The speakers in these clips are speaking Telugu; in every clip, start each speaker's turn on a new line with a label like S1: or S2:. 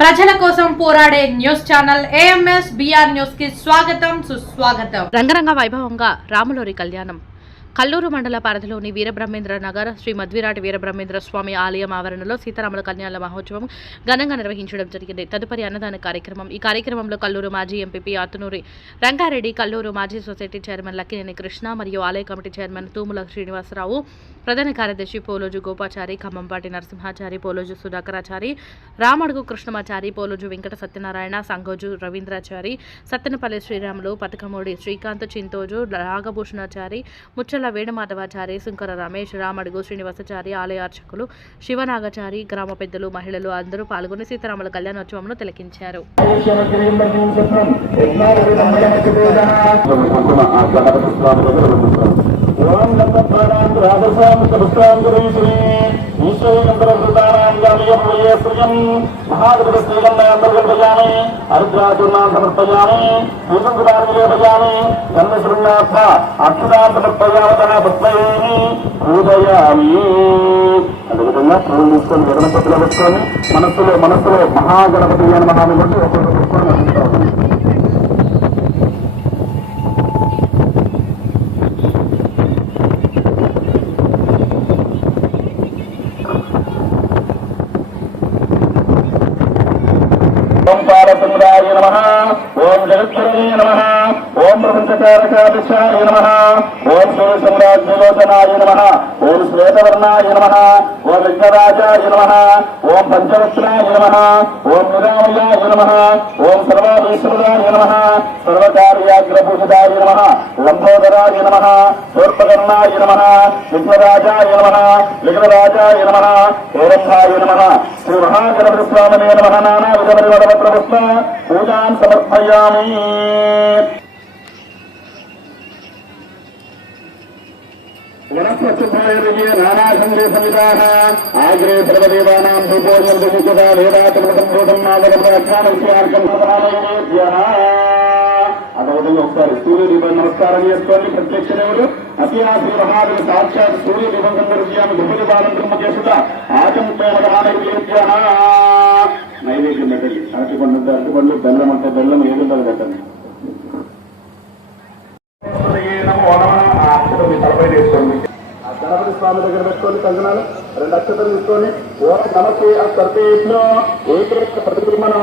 S1: ప్రజల కోసం పోరాడే న్యూస్ ఛానల్ ఏఎంఎస్ బిఆర్ న్యూస్కి స్వాగతం సుస్వాగతం.
S2: రంగరంగ వైభవంగా రాములోరి కళ్యాణం. కల్లూరు మండల పరిధిలోని వీరబ్రహ్మేంద్ర నగర్ శ్రీ మధ్విరాటి వీరబ్రహ్మేంద్ర స్వామి ఆలయం ఆవరణలో సీతారాముల కళ్యాణ మహోత్సవం ఘనంగా నిర్వహించడం జరిగింది. తదుపరి అన్నదాన కార్యక్రమం. ఈ కార్యక్రమంలో కల్లూరు మాజీ ఎంపీపీ ఆతునూరి రంగారెడ్డి కల్లూరు మాజీ సొసైటీ చైర్మన్ లక్కినేని కృష్ణ మరియు ఆలయ కమిటీ చైర్మన్ తూముల శ్రీనివాసరావు ప్రధాన కార్యదర్శి పోలోజు గోపాచారి ఖమ్మంపాటి నరసింహాచారి పోలోజు సుధాకరాచారి రామడుగు కృష్ణమాచారి పోలోజు వెంకట సత్యనారాయణ సంగోజు రవీంద్రాచారి సత్తెనపల్లి శ్రీరాములు పతకమూడి శ్రీకాంత్ చింతోజు రాగభూషణాచారి ముచ్చల వేణుమాధవాచారి శంకర రమేష్ రామడుగు శ్రీనివాసాచారి ఆలయ అర్చకులు శివనాగచారి గ్రామ పెద్దలు మహిళలు అందరూ పాల్గొని సీతారాముల కళ్యాణోత్సవంను తిలకించారు.
S3: ఓం గంధప్రాణాం రాధసాం సభస్రాం గురీశ్వరి ఈశ్వరీకందరృతానాంగామియం మహాగణపతి సమర్పయామి శ్రీసంకుదాన్ని లేపయామి జన్మశృంగార్థ అక్షరాం పుష్పయేమి పూజయామి అదేవిధంగా పూలు తీసుకొని గణపతిలో పెట్టుకొని మనస్సులో మనస్సులో మహాగణపతి అని మహామి బట్టి ఒక్కొక్క పుష్పాన్ని ఓం నమ. ఓం జగత్సరాయ నమ. ఓం ప్రపంచకారకాదశాయ నమ. ఓం శ్రీ సమ్రాజ్యలోచనాయ నమ. ఓం శ్వేతవర్ణాయ నమ. ఓం విఘ్నరాజాయ నమ. ఓం పంచవత్రాయ నమ. ఓం నిరామయాయ నమ. ఓం సర్వాధీశ్వరాయ నమ. సర్వకార్యాగ్రభూషితాయ నమ. లంబోదరాయ నమ. శూర్పకర్ణాయ నమ. విఘ్నరాజాయ నమ. విఘ్నరాజాయ నమ. హేరంభాయ నమ. శ్రీ మహాగణపతి స్వామినే నమ. నానా విధ పుష్ప పూజాన్ సమర్పయామి. వనస్పత్యుభాయే నానాఖండే సమితాః. ఆగ్రే సర్వదేవానాం భూపోజం దుముఖుదా వేదాతమసంభూతం మాదరక్షాణస్యార్కం అదేవిధంగా ఒకసారి సూర్య దీపం నమస్కారం చేసుకోండి ప్రత్యక్ష దేవుడు. అతియా మహాదేవి సాక్షాత్ సూర్య దీపం సందర్శియామి ధుమలి బాలం బ్రహ్మకేశుత ఆచంపేమ పెట్టండి అరటిపండు అరటిపండు బెల్లం అంటే బెల్లం ఏది ఉండాలి పెట్టండి గణపతి స్వామి దగ్గర పెట్టుకొని కంకణాలు రెండు అక్షతలు తీసుకొని ఓ నమస్తే ఆ సర్వేభ్యో ఏకైక ప్రతిమను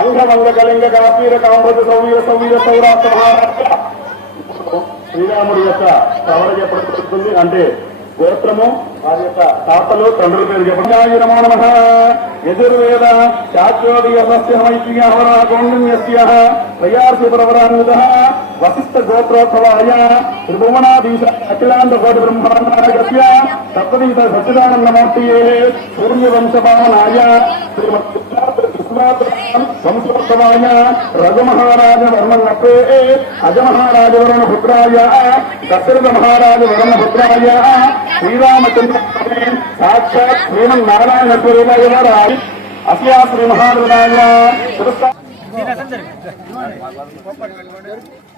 S3: అంగమంగకలింగ కాపీర కాంబోజ సౌవీర సౌవీర సౌరాష్ట్ర మహారాష్ట్ర శ్రీరాముడి యొక్క సవర చెప్పడం జరుగుతుంది అంటే గోత్రము వారి యొక్క తాతలు తండ్రుల పేరు చెప్పండి నమో నమ యజుర్వేద శాశ్వతీయస్యమైత్ర్యహరాగౌండ్యస్య ప్రయాసి ప్రవరాన్విత వశిష్ఠ గోత్రోత్సవాయ త్రిభువనాధీశ అఖిలాండ కోటి బ్రహ్మాండస్య సప్తదీత సచ్చిదానందమూర్తియే సూర్యవంశభావనాయ శ్రీమత్ వంశోత్సవాయ రఘుమహారాజ వర్మన్నప్పే అజమహారాజవరుణ పుత్రాయ దశరథ మహారాజ వరుణ పుత్రాయ శ్రీరామచంద్ర సాక్షాత్ శ్రీమన్నారాయణ స్వరూపాయ వారాయి అస్యా శ్రీ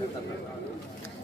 S4: बता दो